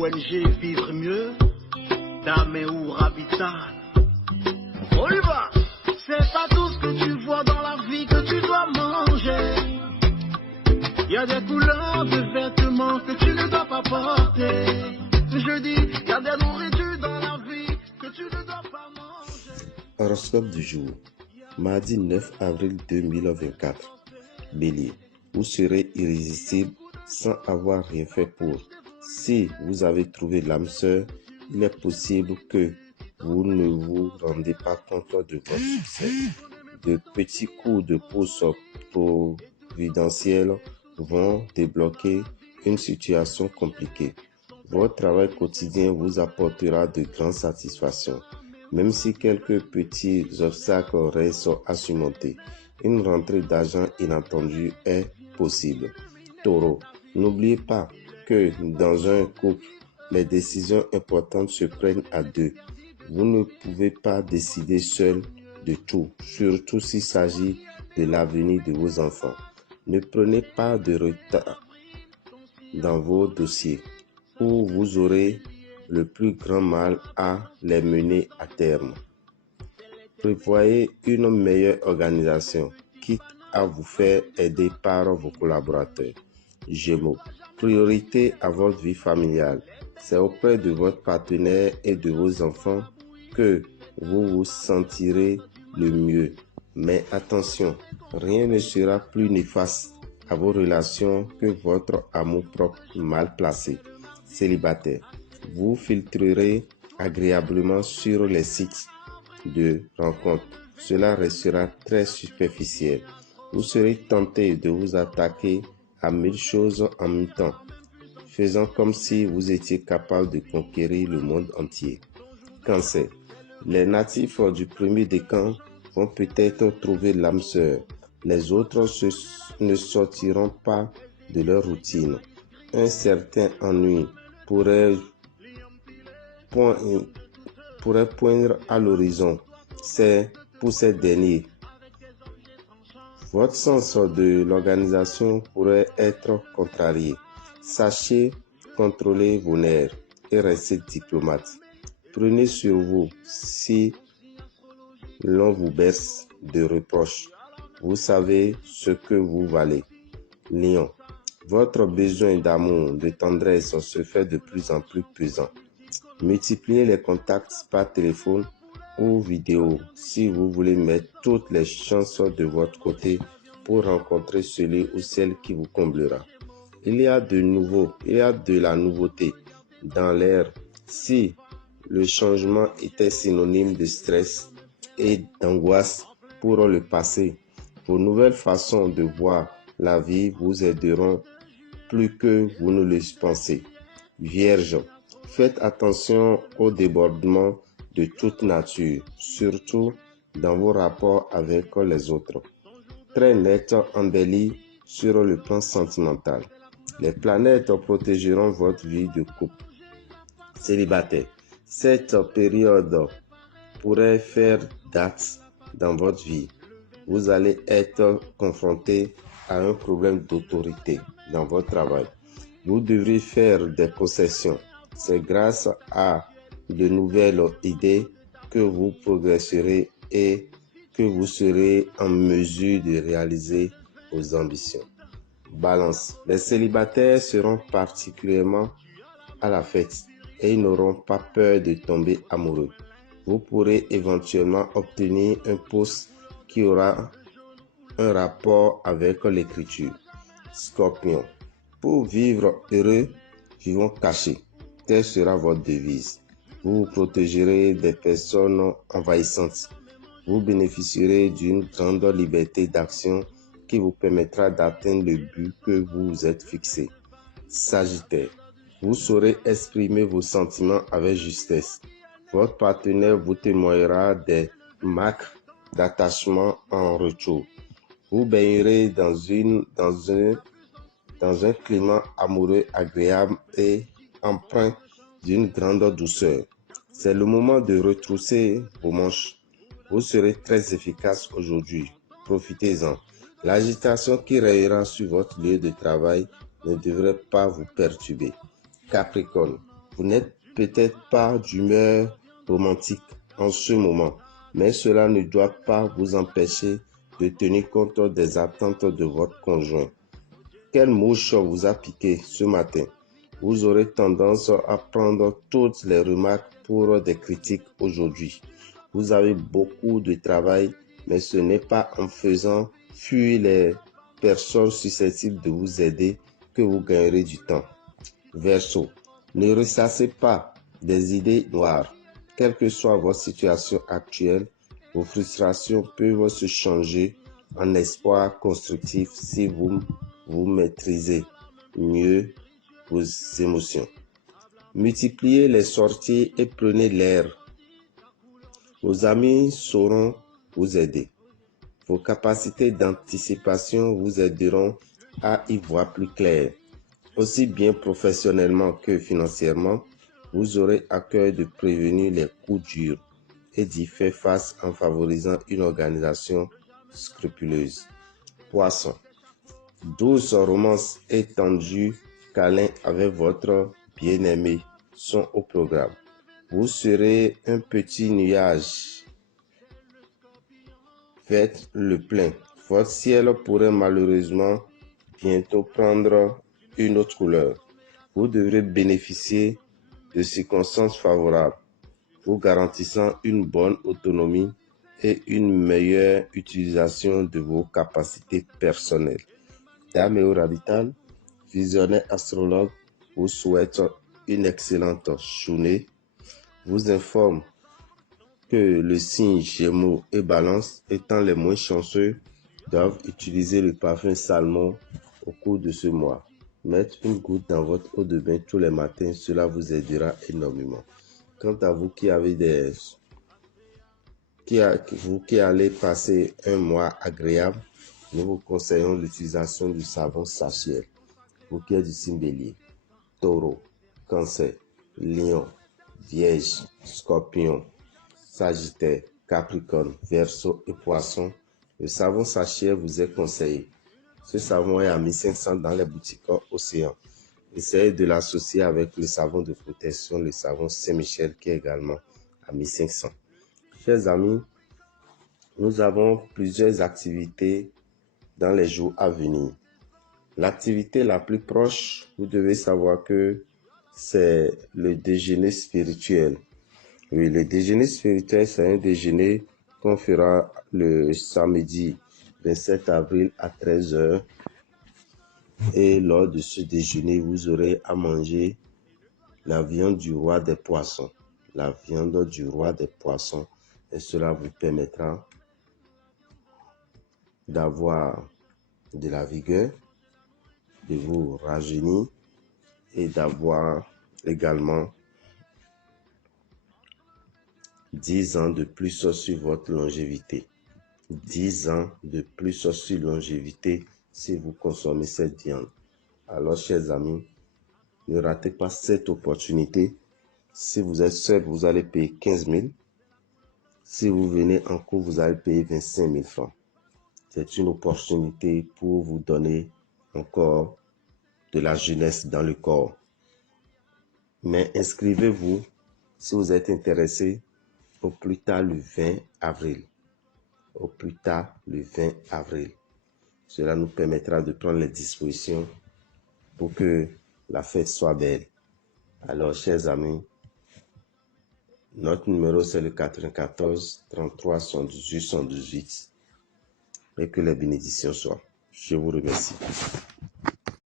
ONG Vivre Mieux, Dame ou Habitat. On y va. C'est pas tout ce que tu vois dans la vie que tu dois manger. Il y a des couleurs de vêtements que tu ne dois pas porter. Je dis, il y a des nourritures dans la vie que tu ne dois pas manger. Horoscope du jour, mardi 9 avril 2024. Bélier, vous serez irrésistible sans avoir rien fait pour. Si vous avez trouvé l'âme sœur, il est possible que vous ne vous rendez pas compte de votre succès. De petits coups de pouce providentiels vont débloquer une situation compliquée. Votre travail quotidien vous apportera de grandes satisfactions. Même si quelques petits obstacles restent à surmonter, une rentrée d'argent inattendue est possible. Taureau, n'oubliez pas que dans un couple, les décisions importantes se prennent à deux. Vous ne pouvez pas décider seul de tout, surtout s'il s'agit de l'avenir de vos enfants. Ne prenez pas de retard dans vos dossiers, ou vous aurez le plus grand mal à les mener à terme. Prévoyez une meilleure organisation, quitte à vous faire aider par vos collaborateurs. Gémeaux, priorité à votre vie familiale. C'est auprès de votre partenaire et de vos enfants que vous vous sentirez le mieux. Mais attention, rien ne sera plus néfaste à vos relations que votre amour-propre mal placé. Célibataire, vous filtrerez agréablement sur les sites de rencontres. Cela restera très superficiel. Vous serez tenté de vous attaquer à 1000 choses en même temps, faisant comme si vous étiez capable de conquérir le monde entier. Cancer, les natifs du premier décan vont peut-être trouver l'âme sœur. Les autres ne sortiront pas de leur routine. Un certain ennui pourrait poindre à l'horizon. C'est pour ces derniers. Votre sens de l'organisation pourrait être contrarié. Sachez contrôler vos nerfs et restez diplomate. Prenez sur vous si l'on vous berce de reproches. Vous savez ce que vous valez. Lion, votre besoin d'amour, de tendresse se fait de plus en plus pesant. Multipliez les contacts par téléphone ou vidéo si vous voulez mettre toutes les chances de votre côté pour rencontrer celui ou celle qui vous comblera. Il y a de la nouveauté dans l'air. Si le changement était synonyme de stress et d'angoisse pour le passé, vos nouvelles façons de voir la vie vous aideront plus que vous ne le pensez. Vierge, faites attention aux débordements de toute nature, surtout dans vos rapports avec les autres. Très net embelli sur le plan sentimental. Les planètes protégeront votre vie de couple. Célibataire, cette période pourrait faire date dans votre vie. Vous allez être confronté à un problème d'autorité dans votre travail. Vous devrez faire des concessions. C'est grâce à de nouvelles idées que vous progresserez et que vous serez en mesure de réaliser vos ambitions. Balance. Les célibataires seront particulièrement à la fête et ils n'auront pas peur de tomber amoureux. Vous pourrez éventuellement obtenir un poste qui aura un rapport avec l'écriture. Scorpion. Pour vivre heureux, vivons cachés. Telle sera votre devise. Vous vous protégerez des personnes envahissantes. Vous bénéficierez d'une grande liberté d'action qui vous permettra d'atteindre le but que vous vous êtes fixé. Sagittaire, vous saurez exprimer vos sentiments avec justesse. Votre partenaire vous témoignera des marques d'attachement en retour. Vous baignerez dans un climat amoureux agréable et empreint d'une grande douceur. C'est le moment de retrousser vos manches. Vous serez très efficace aujourd'hui. Profitez-en. L'agitation qui règnera sur votre lieu de travail ne devrait pas vous perturber. Capricorne, Vous n'êtes peut-être pas d'humeur romantique en ce moment, mais cela ne doit pas vous empêcher de tenir compte des attentes de votre conjoint. Quelle mouche vous a piqué ce matin? Vous aurez tendance à prendre toutes les remarques pour des critiques aujourd'hui. Vous avez beaucoup de travail, mais ce n'est pas en faisant fuir les personnes susceptibles de vous aider que vous gagnerez du temps. Verseau, ne ressassez pas des idées noires. Quelle que soit votre situation actuelle, vos frustrations peuvent se changer en espoir constructif si vous maîtrisez mieux vos émotions. Multipliez les sorties et prenez l'air. Vos amis sauront vous aider. Vos capacités d'anticipation vous aideront à y voir plus clair. Aussi bien professionnellement que financièrement, vous aurez à cœur de prévenir les coups durs et d'y faire face en favorisant une organisation scrupuleuse. Poisson. Douce romances et tendus câlins avec votre bien-aimé sont au programme. Vous serez un petit nuage. Faites le plein. Votre ciel pourrait malheureusement bientôt prendre une autre couleur. Vous devrez bénéficier de circonstances favorables, vous garantissant une bonne autonomie et une meilleure utilisation de vos capacités personnelles. Dame et orbital, visionnaire astrologue, vous souhaite une excellente journée. Vous informe que le signe Gémeaux et Balance, étant les moins chanceux, doivent utiliser le parfum Salmon au cours de ce mois. Mettre une goutte dans votre eau de bain tous les matins, cela vous aidera énormément. Quant à vous qui avez qui allez passer un mois agréable, nous vous conseillons l'utilisation du savon Sachiel. Vous qui êtes du signe Bélier, Taureau, Cancer, Lion, Vierge, Scorpion, Sagittaire, Capricorne, Verseau et Poisson, le savon Sachiel vous est conseillé. Ce savon est à 1500 dans les boutiques Océan. Essayez de l'associer avec le savon de protection, le savon Saint-Michel qui est également à 1500. Chers amis, nous avons plusieurs activités dans les jours à venir. L'activité la plus proche, vous devez savoir que c'est le déjeuner spirituel. Oui, le déjeuner spirituel, c'est un déjeuner qu'on fera le samedi 27 avril à 13h. Et lors de ce déjeuner, vous aurez à manger la viande du roi des poissons. La viande du roi des poissons. Et cela vous permettra d'avoir de la vigueur, de vous rajeunir et d'avoir également 10 ans de plus sur votre longévité. 10 ans de plus sur longévité si vous consommez cette viande. Alors, chers amis, ne ratez pas cette opportunité. Si vous êtes seul, vous allez payer 15 000. Si vous venez en cours, vous allez payer 25 000 francs. C'est une opportunité pour vous donner encore de la jeunesse dans le corps. Mais inscrivez-vous si vous êtes intéressé au plus tard le 20 avril. Au plus tard le 20 avril. Cela nous permettra de prendre les dispositions pour que la fête soit belle. Alors, chers amis, notre numéro c'est le 94 33 78 78. Et que les bénédictions soient. Je vous remercie.